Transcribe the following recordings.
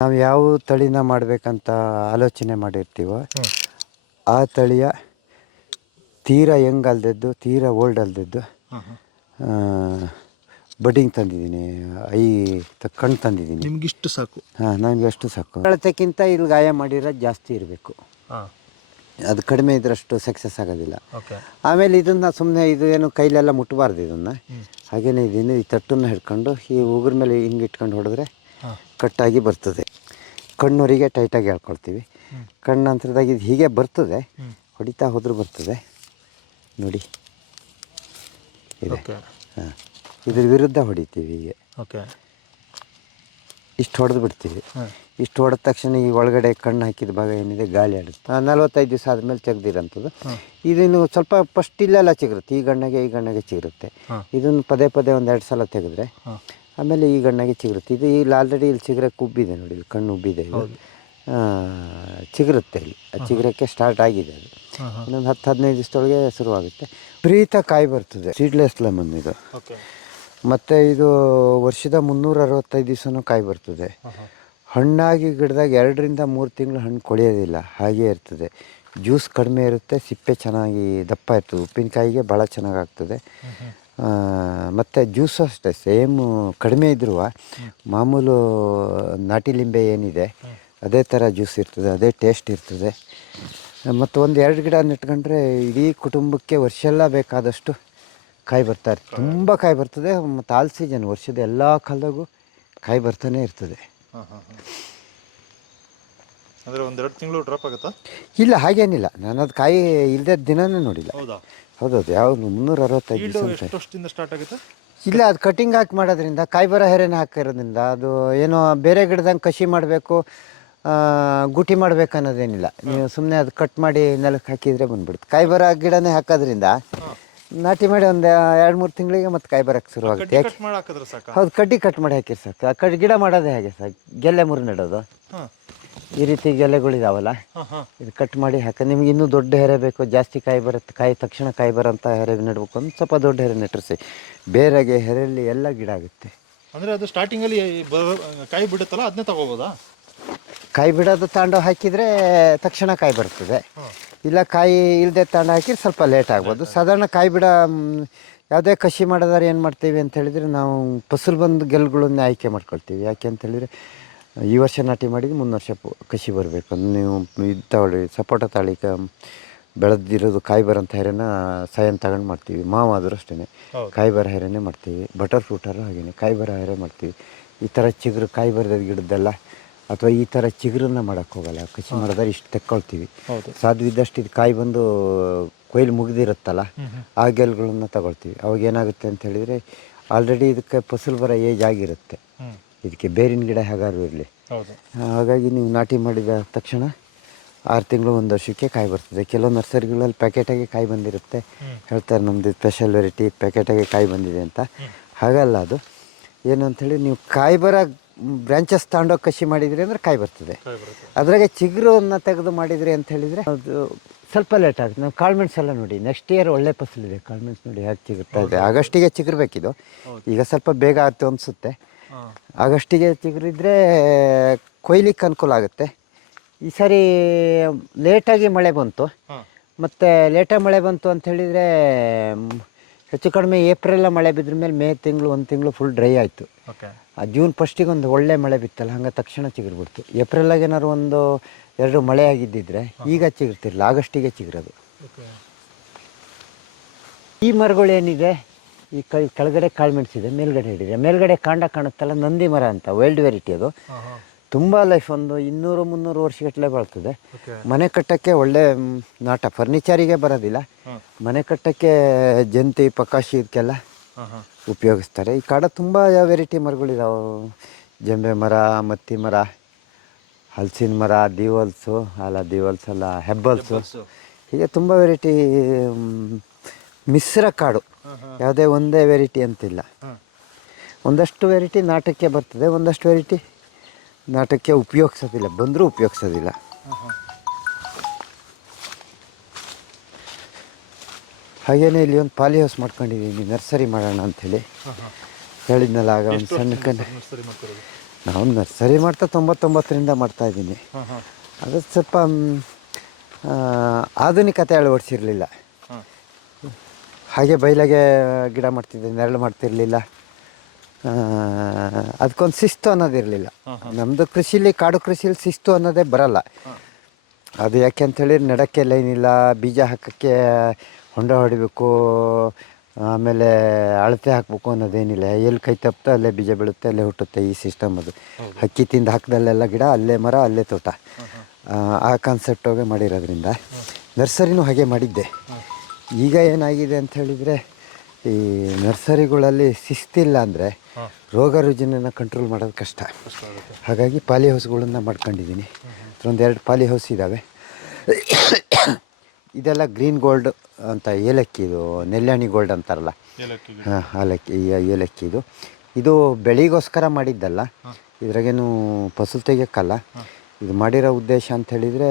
ನಾವು ಯಾವ ತಳಿನ ಮಾಡಬೇಕಂತ ಆಲೋಚನೆ ಮಾಡಿರ್ತೀವೋ ಆ ತಳಿಯ ತೀರಾ ಯಂಗ್ ಅಲ್ದಿದ್ದು ತೀರಾ ಓಲ್ಡ್ ಅಲ್ದಿದ್ದು ಬಡ್ಡಿಂಗ್ ತಂದಿದ್ದೀನಿ. ಕಣ್ಣು ತಂದಿದ್ದೀನಿ. ನಿಮ್ಗಿಷ್ಟು ಸಾಕು? ಹಾಂ, ನನಗೆ ಅಷ್ಟು ಸಾಕು. ಅಳತೆಕ್ಕಿಂತ ಇಲ್ಲಿ ಗಾಯ ಮಾಡಿರೋದು ಜಾಸ್ತಿ ಇರಬೇಕು. ಅದು ಕಡಿಮೆ ಇದ್ರಷ್ಟು ಸಕ್ಸಸ್ ಆಗೋದಿಲ್ಲ. ಆಮೇಲೆ ಇದನ್ನು ಸುಮ್ಮನೆ ಇದು ಏನು ಕೈಲೆಲ್ಲ ಮುಟ್ಟಬಾರ್ದು. ಇದನ್ನು ಹಾಗೇನೇ ಇದನ್ನು ಈ ತಟ್ಟನ್ನು ಹಿಡ್ಕೊಂಡು ಈ ಉಗುರ ಮೇಲೆ ಹಿಂಗೆ ಇಟ್ಕೊಂಡು ಹೊಡೆದ್ರೆ ಕಟ್ಟಾಗಿ ಬರ್ತದೆ. ಕಣ್ಣೂರಿಗೆ ಟೈಟಾಗಿ ಹೇಳ್ಕೊಳ್ತೀವಿ. ಕಣ್ಣು ನಂತರದಾಗ ಇದು ಹೀಗೆ ಬರ್ತದೆ, ಹೊಡಿತಾ ಹೋದ್ರೂ ಬರ್ತದೆ ನೋಡಿ. ಇದೆ. ಹಾಂ, ಇದ್ರ ವಿರುದ್ಧ ಹೊಡಿತೀವಿ. ಹೀಗೆ ಇಷ್ಟು ಹೊಡೆದು ಬಿಡ್ತೀವಿ. ಇಷ್ಟು ಹೊಡೆದ ತಕ್ಷಣ ಈ ಒಳಗಡೆ ಕಣ್ಣು ಹಾಕಿದ ಭಾಗ ಏನಿದೆ ಗಾಳಿ ಆಡುತ್ತೆ. 45 ದಿವಸ ಆದಮೇಲೆ ತೆಗ್ದಿರೋಂಥದ್ದು. ಇದನ್ನು ಸ್ವಲ್ಪ ಫಸ್ಟ್ ಇಲ್ಲೆಲ್ಲ ಚಿಗುರುತ್ತೆ, ಈ ಗಣ್ಣಗೆ ಚಿಗುರುತ್ತೆ. ಇದನ್ನು ಪದೇ ಪದೇ 1-2 ಸಲ ತೆಗೆದ್ರೆ ಆಮೇಲೆ ಈ ಗಣ್ಣಗೆ ಚಿಗುರುತ್ತೆ. ಇದು ಇಲ್ಲಿ ಆಲ್ರೆಡಿ ಇಲ್ಲಿ ಚಿಗುರಕ್ಕೆ ಉಬ್ಬಿದೆ ನೋಡಿ, ಇಲ್ಲಿ ಕಣ್ಣು ಉಬ್ಬಿದೆ. ಇದು ಚಿಗುರುತ್ತೆ, ಇಲ್ಲಿ ಚಿಗುರಕ್ಕೆ ಸ್ಟಾರ್ಟ್ ಆಗಿದೆ. ಅದು ಇನ್ನೊಂದು 10-15 ದಿವಸದೊಳಗೆ ಶುರುವಾಗುತ್ತೆ. ವಿಪರೀತ ಕಾಯಿ ಬರ್ತದೆ. ಸೀಡ್ಲೆಸ್ ಲೆಮನ್ ಇದು. ಮತ್ತು ಇದು ವರ್ಷದ 365 ದಿವಸನೂ ಕಾಯಿ ಬರ್ತದೆ. ಹಣ್ಣಾಗಿ ಗಿಡದಾಗ 2-3 ತಿಂಗಳು ಹಣ್ಣು ಕೊಳೆಯೋದಿಲ್ಲ, ಹಾಗೇ ಇರ್ತದೆ. ಜ್ಯೂಸ್ ಕಡಿಮೆ ಇರುತ್ತೆ, ಸಿಪ್ಪೆ ಚೆನ್ನಾಗಿ ದಪ್ಪ ಇರ್ತದೆ. ಉಪ್ಪಿನಕಾಯಿಗೆ ಭಾಳ ಚೆನ್ನಾಗಾಗ್ತದೆ. ಮತ್ತು ಜ್ಯೂಸು ಅಷ್ಟೇ ಸೇಮ್, ಕಡಿಮೆ ಇದ್ರೂ ಮಾಮೂಲು ನಾಟಿ ಲಿಂಬೆ ಏನಿದೆ ಅದೇ ಥರ ಜ್ಯೂಸ್ ಇರ್ತದೆ, ಅದೇ ಟೇಸ್ಟ್ ಇರ್ತದೆ. ಮತ್ತು 1-2 ಗಿಡ ನೆಟ್ಕೊಂಡ್ರೆ ಇಡೀ ಕುಟುಂಬಕ್ಕೆ ವರ್ಷ ಎಲ್ಲ ಬೇಕಾದಷ್ಟು ಕಾಯಿ ಬರ್ತಾರೆ. ತುಂಬ ಕಾಯಿ ಬರ್ತದೆ. ಮತ್ತು ಆಲ್ ಸೀಸನ್, ವರ್ಷದ ಎಲ್ಲ ಕಾಲದಾಗೂ ಕಾಯಿ ಬರ್ತಾನೆ ಇರ್ತದೆ. ಅಂದರೆ 1-2 ತಿಂಗಳು ಡ್ರಾಪ್ ಆಗುತ್ತಾ? ಇಲ್ಲ, ಹಾಗೇನಿಲ್ಲ. ನಾನು ಅದು ಕಾಯಿ ಇಲ್ಲದೆ ದಿನನೇ ನೋಡಿಲ್ಲ. ಹೌದೌದು, ಯಾವುದು 365 ದಿವಸ ಸ್ಟಾರ್ಟ್ ಆಗುತ್ತೆ. ಇಲ್ಲ, ಅದು ಕಟಿಂಗ್ ಹಾಕಿ ಮಾಡೋದ್ರಿಂದ, ಕಾಯಿ ಬರೋ ಹೆರೆನೇ ಹಾಕಿರೋದ್ರಿಂದ ಅದು ಏನೋ ಬೇರೆ ಗಿಡದಂಗೆ ಕಸಿ ಮಾಡಬೇಕು, ಗುಟಿ ಮಾಡ್ಬೇಕು ಅನ್ನೋದೇನಿಲ್ಲ. ನೀವು ಸುಮ್ಮನೆ ಅದು ಕಟ್ ಮಾಡಿ ನೆಲಕ್ಕೆ ಹಾಕಿದರೆ ಬಂದ್ಬಿಡುತ್ತೆ. ಕಾಯಿ ಬರೋ ಗಿಡನೇ ಹಾಕೋದ್ರಿಂದ ನಾಟಿ ಮಾಡಿ 1-2-3 ತಿಂಗಳಿಗೆ ಮತ್ತೆ ಕಾಯಿ ಬರೋಕ್ಕೆ ಶುರುವಾಗುತ್ತೆ. ಹೌದು, ಕಡ್ಡಿ ಕಟ್ ಮಾಡಿ ಹಾಕಿರಿ ಸಾಕು. ಆ ಗಿಡ ಮಾಡೋದೇ ಹಾಗೆ ಸಾಕು. ಗೆಲ್ಲೆ ಮುರು ನೆಡೋದು, ಈ ರೀತಿ ಗೆಲ್ಲೆಗಳಿದಾವಲ್ಲ, ಇದು ಕಟ್ ಮಾಡಿ ಹಾಕಿ. ನಿಮ್ಗೆ ಇನ್ನೂ ದೊಡ್ಡ ಹೆರೆ ಬೇಕು, ಜಾಸ್ತಿ ಕಾಯಿ ಬರುತ್ತೆ, ತಕ್ಷಣ ಕಾಯಿ ಬರೋಂಥ ಹೆರೆ ನೆಡ್ಬೇಕು ಅಂದ್ರೆ ಸ್ವಲ್ಪ ದೊಡ್ಡ ಹೆರೆ ನೆಟ್ಟರಿಸಿ. ಬೇರೆಗೆ ಹೆರೆಯಲ್ಲಿ ಎಲ್ಲ ಗಿಡ ಆಗುತ್ತೆ. ಅಂದರೆ ಅದು ಸ್ಟಾರ್ಟಿಂಗಲ್ಲಿ ಕಾಯಿ ಬಿಡುತ್ತಲ್ಲ, ಅದನ್ನೇ ತಗೋಬೋದಾ? ಕಾಯಿ ಬಿಡೋದು ತಾಂಡು ಹಾಕಿದರೆ ತಕ್ಷಣ ಕಾಯಿ ಬರ್ತದೆ. ಇಲ್ಲ, ಕಾಯಿ ಇಲ್ಲದೆ ತಾಂಡು ಹಾಕಿದ್ರೆ ಸ್ವಲ್ಪ ಲೇಟ್ ಆಗ್ಬೋದು. ಸಾಧಾರಣ ಕಾಯಿ ಬಿಡ ಯಾವುದೇ ಕಸಿ ಮಾಡೋದಾದ್ರೆ ಏನು ಮಾಡ್ತೀವಿ ಅಂತ ಹೇಳಿದರೆ, ನಾವು ಫಸಲು ಬಂದು ಗೆಲ್ಲುಗಳನ್ನೇ ಆಯ್ಕೆ ಮಾಡ್ಕೊಳ್ತೀವಿ. ಯಾಕೆ ಅಂತ ಹೇಳಿದರೆ, ಈ ವರ್ಷ ನಾಟಿ ಮಾಡಿದ್ದು ಮುಂದಿನ ವರ್ಷ ಕಸಿ ಬರಬೇಕು. ನೀವು ಇದು ತಗೊಳ್ಳಿ, ಸಪೋಟ ತಾಳಿ ಬೆಳೆದಿರೋದು ಕಾಯಿ ಬರೋಂಥ ಹೆರೆನ ಸೈನ್ ತಗೊಂಡು ಮಾಡ್ತೀವಿ. ಮಾವಾದರೂ ಅಷ್ಟೇ ಕಾಯಿ ಬರೋ ಹೆರೆನೇ ಮಾಡ್ತೀವಿ. ಬಟರ್ ಫ್ರೂಟರು ಹಾಗೆಯೇ ಕಾಯಿ ಬರೋ ಹೆರೆ ಮಾಡ್ತೀವಿ. ಈ ಥರ ಚಿಗುರು ಕಾಯಿ ಬರೋದ ಗಿಡದ್ದೆಲ್ಲ ಅಥವಾ ಈ ಥರ ಚಿಗುರನ್ನ ಮಾಡೋಕ್ಕೆ ಹೋಗಲ್ಲ. ಕಸಿ ಮಾಡಿದ್ರೆ ಇಷ್ಟು ತೆಕ್ಕೊಳ್ತೀವಿ. ಸಾಧ್ಯವಿದ್ದಷ್ಟು ಇದು ಕಾಯಿ ಬಂದು ಕೊಯ್ಲು ಮುಗಿದಿರುತ್ತಲ್ಲ, ಆ ಗೆಲ್ಗಳನ್ನ ತಗೊಳ್ತೀವಿ. ಅವಾಗ ಏನಾಗುತ್ತೆ ಅಂತ ಹೇಳಿದರೆ, ಆಲ್ರೆಡಿ ಇದಕ್ಕೆ ಫಸಲು ಬರೋ ಏಜ್ ಆಗಿರುತ್ತೆ. ಇದಕ್ಕೆ ಬೇರಿನ ಗಿಡ ಹೇಗಾದ್ರು ಇರಲಿ. ಹಾಗಾಗಿ ನೀವು ನಾಟಿ ಮಾಡಿದ ತಕ್ಷಣ 6 ತಿಂಗಳು 1 ವರ್ಷಕ್ಕೆ ಕಾಯಿ ಬರ್ತದೆ. ಕೆಲವು ನರ್ಸರಿಗಳಲ್ಲಿ ಪ್ಯಾಕೆಟಾಗಿ ಕಾಯಿ ಬಂದಿರುತ್ತೆ, ಹೇಳ್ತಾರೆ ನಮ್ಮದು ಸ್ಪೆಷಲ್ ವೆರೈಟಿ ಪ್ಯಾಕೆಟಾಗಿ ಕಾಯಿ ಬಂದಿದೆ ಅಂತ. ಹಾಗಲ್ಲ, ಅದು ಏನು ಅಂಥೇಳಿ, ನೀವು ಕಾಯಿ ಬರೋ ಬ್ರ್ಯಾಂಚಸ್ ತಗೊಂಡೋಗಿ ಕಸಿ ಮಾಡಿದ್ರಿ ಅಂದರೆ ಕಾಯಿ ಬರ್ತದೆ. ಅದ್ರಾಗೆ ಚಿಗುರನ್ನು ತೆಗೆದು ಮಾಡಿದ್ರಿ ಅಂತ ಹೇಳಿದರೆ ಅದು ಸ್ವಲ್ಪ ಲೇಟ್ ಆಗುತ್ತೆ. ನಾವು ಕಾಳುಮೆಣಸು ಎಲ್ಲ ನೋಡಿ, ನೆಕ್ಸ್ಟ್ ಇಯರ್ ಒಳ್ಳೆ ಫಸಲಿದೆ. ಕಾಳುಮೆಣಸು ನೋಡಿ ಹೇಗೆ ಚಿಗುರ್ತಾ ಇದೆ. ಆಗಸ್ಟಿಗೆ ಚಿಗುರ್ಬೇಕಿದು, ಈಗ ಸ್ವಲ್ಪ ಬೇಗ ಆಗುತ್ತೆ ಅನಿಸುತ್ತೆ. ಆಗಸ್ಟಿಗೆ ಚಿಗುರಿದ್ರೆ ಕೊಯ್ಲಿಕ್ಕೆ ಅನುಕೂಲ ಆಗುತ್ತೆ. ಈ ಸಾರಿ ಲೇಟಾಗಿ ಮಳೆ ಬಂತು. ಮತ್ತು ಲೇಟಾಗಿ ಮಳೆ ಬಂತು ಅಂತ ಹೇಳಿದರೆ ಹೆಚ್ಚು ಕಡಿಮೆ ಏಪ್ರಿಲ ಮಳೆ ಬಿದ್ದ ಮೇಲೆ ಮೇ ತಿಂಗಳು 1 ತಿಂಗಳು ಫುಲ್ ಡ್ರೈ ಆಯಿತು. ಆ ಜೂನ್ ಫಸ್ಟಿಗೆ ಒಂದು ಒಳ್ಳೆ ಮಳೆ ಬಿತ್ತಲ್ಲ, ಹಂಗೆ ತಕ್ಷಣ ಚಿಗುರ್ಬಿಡ್ತು. ಏಪ್ರಿಲಾಗ ಏನಾದ್ರು 1-2 ಮಳೆ ಆಗಿದ್ದಿದ್ರೆ ಈಗ ಚಿಗುರ್ತಿರಲಿಲ್ಲ, ಆಗಸ್ಟಿಗೆ ಚಿಗುರೋದು. ಈ ಮರಗಳೇನಿದೆ, ಈ ಕೆಳಗಡೆ ಕಾಳುಮೆಣಸಿದೆ, ಮೇಲ್ಗಡೆ ಹಿಡಿದೆ. ಮೇಲ್ಗಡೆ ಕಾಂಡ ಕಾಣುತ್ತಲ್ಲ, ನಂದಿ ಮರ ಅಂತ, ವೈಲ್ಡ್ ವೆರೈಟಿ. ಅದು ತುಂಬ ಲೈಫ್, ಒಂದು 200-300 ವರ್ಷಗಟ್ಟಲೆ ಬಾಳ್ತದೆ. ಮನೆ ಕಟ್ಟೋಕ್ಕೆ ಒಳ್ಳೆ ನಾಟ, ಫರ್ನಿಚರಿಗೆ ಬರೋದಿಲ್ಲ. ಮನೆ ಕಟ್ಟೋಕ್ಕೆ ಜಂತಿ ಪಕಾಶಿ ಇದಕ್ಕೆಲ್ಲ ಉಪಯೋಗಿಸ್ತಾರೆ. ಈ ಕಾಡ ತುಂಬ ವೆರೈಟಿ ಮರಗಳಿದಾವೆ. ಜಂಬೆ ಮರ, ಮತ್ತಿ ಮರ, ಹಲಸಿನ ಮರ, ದೀವಲ್ಸಲ್ಲ ಹೆಬ್ಬಲ್ಸು, ಹೀಗೆ ತುಂಬ ವೆರೈಟಿ. ಮಿಶ್ರ ಕಾಡು, ಯಾವುದೇ ಒಂದೇ ವೆರೈಟಿ ಅಂತಿಲ್ಲ. ಒಂದಷ್ಟು ವೆರೈಟಿ ನಾಟಕ್ಕೆ ಬರ್ತದೆ, ಒಂದಷ್ಟು ವೆರೈಟಿ ನಾಟಕ್ಕೆ ಉಪಯೋಗಿಸೋದಿಲ್ಲ, ಬಂದರೂ ಉಪಯೋಗಿಸೋದಿಲ್ಲ. ಹಾಗೇನೇ ಇಲ್ಲಿ ಒಂದು ಪಾಲಿ ಹೌಸ್ ಮಾಡ್ಕೊಂಡಿದ್ದೀನಿ, ನರ್ಸರಿ ಮಾಡೋಣ ಅಂಥೇಳಿ ಹೇಳಿದ್ನಲ್ಲ ಆಗ. ಒಂದು ಸಣ್ಣ ನಾವು ನರ್ಸರಿ ಮಾಡ್ತಾ 99ರಿಂದ ಮಾಡ್ತಾಯಿದ್ದೀನಿ. ಹಾಂ ಹಾಂ ಅದು ಸ್ವಲ್ಪ ಆಧುನಿಕತೆ ಅಳವಡಿಸಿರಲಿಲ್ಲ. ಹಾಂ ಹಾಗೆ ಬಯಲಾಗೆ ಗಿಡ ಮಾಡ್ತಿದ್ದೆ, ನೆರಳು ಮಾಡ್ತಿರಲಿಲ್ಲ. ಅದಕ್ಕೊಂದು ಶಿಸ್ತು ಅನ್ನೋದಿರಲಿಲ್ಲ. ನಮ್ಮದು ಕೃಷಿಲಿ, ಕಾಡು ಕೃಷಿಲಿ ಶಿಸ್ತು ಅನ್ನೋದೇ ಬರಲ್ಲ. ಅದು ಯಾಕೆ ಅಂಥೇಳಿ ನೆಡಕ್ಕೆ ಲೈನ್ ಇಲ್ಲ, ಬೀಜ ಹಾಕೋಕ್ಕೆ ಹೊಂಡ ಹೊಡಿಬೇಕು, ಆಮೇಲೆ ಅಳತೆ ಹಾಕಬೇಕು ಅನ್ನೋದೇನಿಲ್ಲ. ಎಲ್ಲಿ ಕೈ ತಪ್ಪುತ್ತೋ ಅಲ್ಲೇ ಬೀಜ ಬೀಳುತ್ತೆ, ಅಲ್ಲೇ ಹುಟ್ಟುತ್ತೆ. ಈ ಸಿಸ್ಟಮ್ ಅದು. ಹಕ್ಕಿ ತಿಂದು ಹಾಕಿದಲ್ಲೆಲ್ಲ ಗಿಡ, ಅಲ್ಲೇ ಮರ, ಅಲ್ಲೇ ತೋಟ. ಆ ಕಾನ್ಸೆಪ್ಟೋಗೆ ಮಾಡಿರೋದ್ರಿಂದ ನರ್ಸರಿನೂ ಹಾಗೆ ಮಾಡಿದ್ದೆ. ಈಗ ಏನಾಗಿದೆ ಅಂತ ಹೇಳಿದರೆ, ಈ ನರ್ಸರಿಗಳಲ್ಲಿ ಶಿಸ್ತಿಲ್ಲ ಅಂದರೆ ರೋಗ ರುಜಿನನ ಕಂಟ್ರೋಲ್ ಮಾಡೋದು ಕಷ್ಟ. ಹಾಗಾಗಿ ಪಾಲಿ ಹೌಸ್ಗಳನ್ನು ಮಾಡ್ಕೊಂಡಿದ್ದೀನಿ. ಒಂದು 2 ಪಾಲಿ ಹೌಸ್ ಇದ್ದಾವೆ. ಇದೆಲ್ಲ ಗ್ರೀನ್ ಗೋಲ್ಡ್ ಅಂತ ಏಲಕ್ಕಿ, ಇದು ನೆಲ್ಯಾಣಿ ಗೋಲ್ಡ್ ಅಂತಾರಲ್ಲ, ಹಾಂ ಏಲಕ್ಕಿ, ಏಲಕ್ಕಿ ಇದು ಬೆಳೆಗೋಸ್ಕರ ಮಾಡಿದ್ದಲ್ಲ. ಇದ್ರಾಗೇನು ಫಸಲು ತೆಗಿಯೋಕ್ಕಲ್ಲ. ಇದು ಮಾಡಿರೋ ಉದ್ದೇಶ ಅಂತ ಹೇಳಿದರೆ,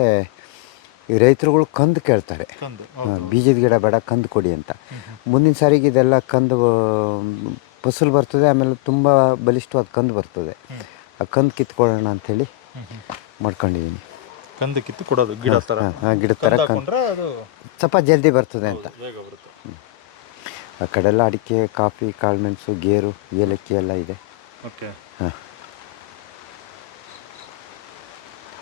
ಈ ರೈತರುಗಳು ಕಂದು ಕೇಳ್ತಾರೆ. ಬೀಜದ ಗಿಡ ಬೇಡ, ಕಂದು ಕೊಡಿ ಅಂತ. ಮುಂದಿನ ಸಾರಿಗೆ ಇದೆಲ್ಲ ಕಂದು ಫಸಲು ಬರ್ತದೆ, ಆಮೇಲೆ ತುಂಬ ಬಲಿಷ್ಠವಾದ ಕಂದು ಬರ್ತದೆ. ಆ ಕಂದು ಕಿತ್ಕೊಳ್ಳೋಣ ಅಂಥೇಳಿ ಮಾಡ್ಕೊಂಡಿದ್ದೀನಿ. ಕಂದು ಕಿತ್ತು ಕೊಡೋದು ಗಿಡ ಥರ. ಹಾಂ, ಗಿಡ ಥರ ಕಂದು ಸ್ವಲ್ಪ ಜಲ್ದಿ ಬರ್ತದೆ ಅಂತ. ಆ ಕಡೆಲ್ಲ ಅಡಿಕೆ, ಕಾಫಿ, ಕಾಳುಮೆಣಸು, ಗೇರು, ಏಲಕ್ಕಿ ಎಲ್ಲ ಇದೆ. ಓಕೆ. ಹಾಂ,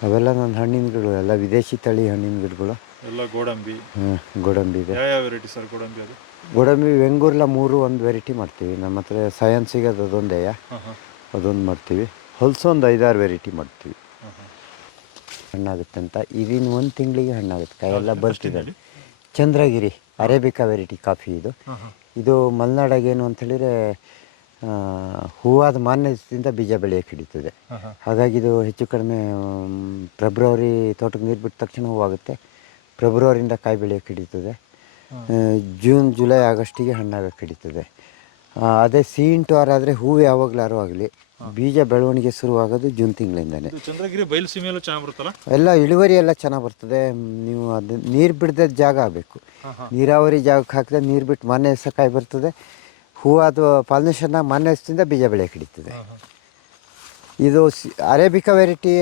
ಅವೆಲ್ಲ ನನ್ನ ಹಣ್ಣಿನ ಗಿಡಗಳು, ಎಲ್ಲ ವಿದೇಶಿ ತಳಿ ಹಣ್ಣಿನ ಗಿಡಗಳು. ಎಲ್ಲ ಗೋಡಂಬಿ. ಹಾಂ, ಗೋಡಂಬಿ ಇದೆ. ಯಾವ ವೆರೈಟಿ ಸರ್ ಗೋಡಂಬಿ? ಅದು ಗೋಡಂಬಿ ವೆಂಗೂರ್ಲ 3 ಒಂದು ವೆರೈಟಿ ಮಾಡ್ತೀವಿ. ನಮ್ಮ ಹತ್ರ ಸೈನ್ಸಿಗೆ ಅದೊಂದೇ, ಅದೊಂದು ಮಾಡ್ತೀವಿ. ಹೊಲಸು ಒಂದು 5-6 ವೆರೈಟಿ ಮಾಡ್ತೀವಿ. ಹಣ್ಣಾಗುತ್ತೆ ಅಂತ. ಇದನ್ನು 1 ತಿಂಗಳಿಗೆ ಹಣ್ಣಾಗುತ್ತೆ. ಕಾಯೆಲ್ಲ ಬರ್ತಿದೆ. ಚಂದ್ರಗಿರಿ ಅರೇಬಿಕಾ ವೆರೈಟಿ ಕಾಫಿ ಇದು. ಇದು ಮಲೆನಾಡಾಗೇನು ಅಂಥೇಳಿದರೆ ಹೂವಾದ ಮಾನ್ಯದಿಂದ ಬೀಜ ಬೆಳೆಯೋಕ್ಕೆ ಹಿಡಿತದೆ. ಹಾಗಾಗಿ ಇದು ಹೆಚ್ಚು ಕಡಿಮೆ ಫೆಬ್ರವರಿ ತೋಟಕ್ಕೆ ನೀರು ಬಿಟ್ಟ ತಕ್ಷಣ ಹೂವಾಗುತ್ತೆ. ಫೆಬ್ರವರಿಯಿಂದ ಕಾಯಿ ಬೆಳೆಯೋಕ್ಕೆ ಹಿಡಿತದೆ. June, July, ಆಗಸ್ಟಿಗೆ ಹಣ್ಣಾಗಕ್ಕೆ ಹಿಡಿತದೆ. ಅದೇ C/R ಆದರೆ ಹೂವು ಯಾವಾಗಲಾರು ಆಗಲಿ, ಬೀಜ ಬೆಳವಣಿಗೆ ಶುರುವಾಗೋದು ಜೂನ್ ತಿಂಗಳಿಂದನೇ. ಚಂದ್ರಗಿರಿ ಬಯಲು ಸೀಮೆಯಲ್ಲೂ ಚೆನ್ನಾಗಿ ಬರುತ್ತಲ್ಲ? ಎಲ್ಲ ಇಳುವರಿ ಎಲ್ಲ ಚೆನ್ನಾಗಿ ಬರ್ತದೆ. ನೀವು ಅದು ನೀರು ಬಿಡದ ಜಾಗ ಆಗಬೇಕು. ನೀರಾವರಿ ಜಾಗಕ್ಕೆ ಹಾಕಿದ್ರೆ ನೀರು ಬಿಟ್ಟು ಮಾನ್ಯ ದಿವಸ ಕಾಯಿ ಬರ್ತದೆ. ಹೂವು ಅದು ಪಾಲಿನೇಷನ್ನಾಗ ಮಾನ್ಯ ದಿವಸದಿಂದ ಬೀಜ ಬೆಳೆಯೋಕ್ಕೆ ಹಿಡಿತದೆ. ಇದು ಅರೇಬಿಕಾ ವೆರೈಟಿ,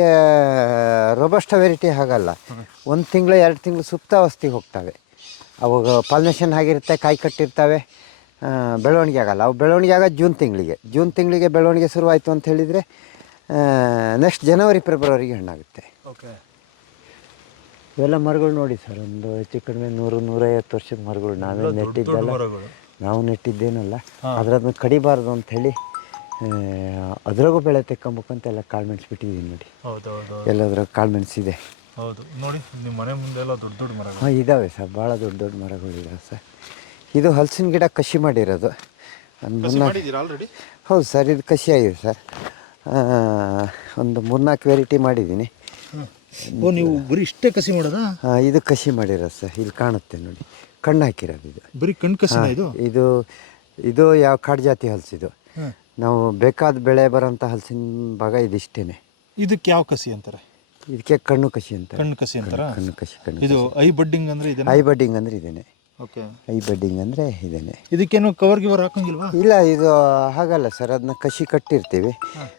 ರೋಬಸ್ಟಾ ವೆರೈಟಿ ಹಾಗಲ್ಲ. 1 ತಿಂಗಳು 2 ತಿಂಗಳು ಸುಪ್ತಾವಸ್ಥೆಗೆ ಹೋಗ್ತವೆ. ಅವಾಗ ಪಾಲಿನೇಷನ್ ಆಗಿರುತ್ತೆ, ಕಾಯಿ ಕಟ್ಟಿರ್ತವೆ, ಬೆಳವಣಿಗೆ ಆಗಲ್ಲ. ಅವು ಬೆಳವಣಿಗೆ ಆಗೋದು ಜೂನ್ ತಿಂಗಳಿಗೆ ಬೆಳವಣಿಗೆ ಶುರುವಾಯಿತು ಅಂತ ಹೇಳಿದರೆ ನೆಕ್ಸ್ಟ್ ಜನವರಿ, ಫೆಬ್ರವರಿಗೆ ಹಣ್ಣಾಗುತ್ತೆ. ಓಕೆ. ಇವೆಲ್ಲ ಮರಗಳು ನೋಡಿ ಸರ್, ಒಂದು ಹೆಚ್ಚು ಕಡಿಮೆ 100-150 ವರ್ಷದ ಮರಗಳು. ನಾವೇ ನೆಟ್ಟಿದ್ದಲ್ಲ, ನಾವು ನೆಟ್ಟಿದ್ದೇನಲ್ಲ. ಅದನ್ನು ಕಡಿಬಾರ್ದು ಅಂಥೇಳಿ ಅದ್ರಾಗೂ ಬೆಳೆ ತೆಕ್ಕೊಬೇಕಂತ ಎಲ್ಲ ಕಾಳು ಮೆಣಸು ಬಿಟ್ಟಿದ್ದೀನಿ ನೋಡಿ. ಎಲ್ಲದ್ರಾಗ ಕಾಳು ಮೆಣಸಿದೆ. ಹೌದು ನೋಡಿ, ನಿಮ್ಮ ಮನೆ ಮುಂದೆ ಎಲ್ಲ ದೊಡ್ಡ ದೊಡ್ಡ ಮರಗಳು. ಹಾಂ, ಇದ್ದಾವೆ ಸರ್, ಭಾಳ ದೊಡ್ಡ ದೊಡ್ಡ ಮರಗಳು ಇದ್ದಾವೆ ಸರ್. ಇದು ಹಲಸಿನ ಗಿಡ ಕಸಿ ಮಾಡಿರೋದು. ಆಲ್ರೆಡಿ? ಹೌದು ಸರ್, ಇದು ಕಸಿ ಆಗಿದೆ ಸರ್. ಒಂದು 3-4 ವೆರೈಟಿ ಮಾಡಿದ್ದೀನಿ. ನೀವು ಬರೀ ಇಷ್ಟೇ ಕಸಿ ಮಾಡೋದಾ? ಹಾಂ, ಇದು ಕಸಿ ಮಾಡಿರೋದು ಸರ್. ಇಲ್ಲಿ ಕಾಣುತ್ತೆ ನೋಡಿ, ಕಣ್ಣು ಹಾಕಿರೋದು. ಇದು ಬರೀ ಕಣ್ಣು ಕಸಿ. ಇದು ಯಾವ ಕಾಡು ಜಾತಿ ಹಲಸಿದು. ನಾವು ಬೇಕಾದ ಬೆಳೆ ಬರೋಂಥ ಹಲಸಿನ ಭಾಗ ಇದಿಷ್ಟೇ. ಇದಕ್ಕೆ ಯಾವ ಕಸಿ ಅಂತಾರೆ? ಇದಕ್ಕೆ ಕಣ್ಣು ಕಸಿ ಅಂತ. ಕಣ್ಣು ಕಸಿ ಅಂತಾರ? ಕಣ್ಣು ಕಸಿ. ಇದು ಐ ಬಡ್ಡಿಂಗ್ ಅಂದರೆ ಇದೆ. ಐ ಬಡ್ಡಿಂಗ್ ಅಂದರೆ ಇದೇನೆ. ಓಕೆ. ಐ ಬಡ್ಡಿಂಗ್ ಅಂದರೆ ಇದೇನೆ. ಇದಕ್ಕೇನು ಕವರ್ ಗಿವರ್ ಹಾಕಂಗಿಲ್ವಾ? ಇಲ್ಲ, ಇದು ಹಾಗಲ್ಲ ಸರ್. ಅದನ್ನ ಕಸಿ ಕಟ್ಟಿರ್ತೀವಿ.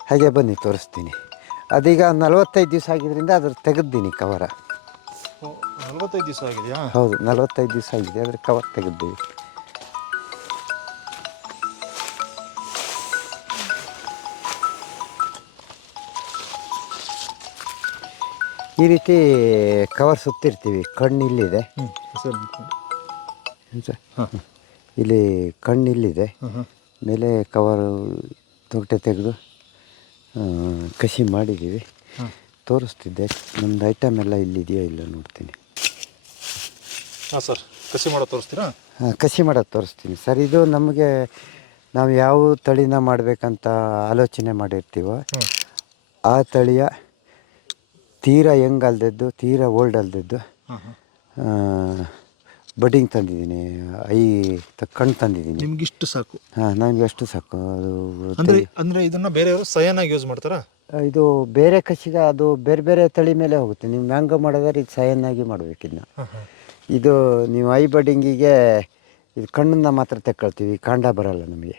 ಹಾಗೆ ಬನ್ನಿ ತೋರಿಸ್ತೀನಿ. ಅದೀಗ 45 ದಿವಸ ಆಗಿದ್ದರಿಂದ ಅದ್ರ ತೆಗೆದ್ದೀನಿ ಕವರ. 45 ದಿವಸ ಆಗಿದೆಯಾ? ಹೌದು, 45 ದಿವಸ ಆಗಿದೆ. ಅದ್ರ ಕವರ್ ತೆಗೆದ್ದೀವಿ. ಈ ರೀತಿ ಕವರ್ ಸುತ್ತಿರ್ತೀವಿ. ಕಣ್ಣು ಇಲ್ಲಿದೆ ಸರ್, ಇಲ್ಲಿ ಕಣ್ಣು ಇಲ್ಲಿದೆ. ಮೇಲೆ ಕವರ್ ತೊಗಟೆ ತೆಗೆದು ಕಸಿ ಮಾಡಿದ್ದೀವಿ. ತೋರಿಸ್ತಿದ್ದೆ. ನಮ್ಮದು ಐಟಮ್ ಎಲ್ಲ ಇಲ್ಲಿದೆಯೋ ಇಲ್ಲ ನೋಡ್ತೀನಿ. ಹಾಂ ಸರ್, ಕಸಿ ಮಾಡೋದು ತೋರಿಸ್ತೀರಾ? ಹಾಂ, ಕಸಿ ಮಾಡೋದು ತೋರಿಸ್ತೀನಿ ಸರ್. ಇದು ನಮಗೆ, ನಾವು ಯಾವ ತಳಿನ ಮಾಡಬೇಕಂತ ಆಲೋಚನೆ ಮಾಡಿರ್ತೀವೋ ಆ ತಳಿಯ ತೀರಾ ಯಂಗ್ ಅಲ್ದದ್ದು, ತೀರಾ ಓಲ್ಡ್ ಅಲ್ದದ್ದು ಬಡ್ಡಿಂಗ್ ತಂದಿದ್ದೀನಿ. ಕಣ್ಣು ತಂದಿದ್ದೀನಿ. ನಿಮ್ಗೆ ಇಷ್ಟು ಸಾಕು? ಹಾಂ, ನನಗೆ ಅಷ್ಟು ಸಾಕು. ಅದು ಅಂದರೆ ಇದನ್ನು ಬೇರೆಯವರು ಸಯನಾಗಿ ಯೂಸ್ ಮಾಡ್ತಾರಾ? ಇದು ಬೇರೆ ಕಸಿಗೆ ಅದು ಬೇರೆ ಬೇರೆ ತಳಿ ಮೇಲೆ ಹೋಗುತ್ತೆ. ನೀವು ಮ್ಯಾಂಗೋ ಮಾಡೋದಾದ್ರೆ ಇದು ಸಯನ್ನಾಗಿ ಮಾಡಬೇಕಿನ್ನ. ಇದು ನೀವು ಐ ಬಡ್ಡಿಂಗಿಗೆ ಇದು ಕಣ್ಣನ್ನು ಮಾತ್ರ ತೆಕ್ಕೊಳ್ತೀವಿ, ಕಾಂಡ ಬರೋಲ್ಲ ನಮಗೆ.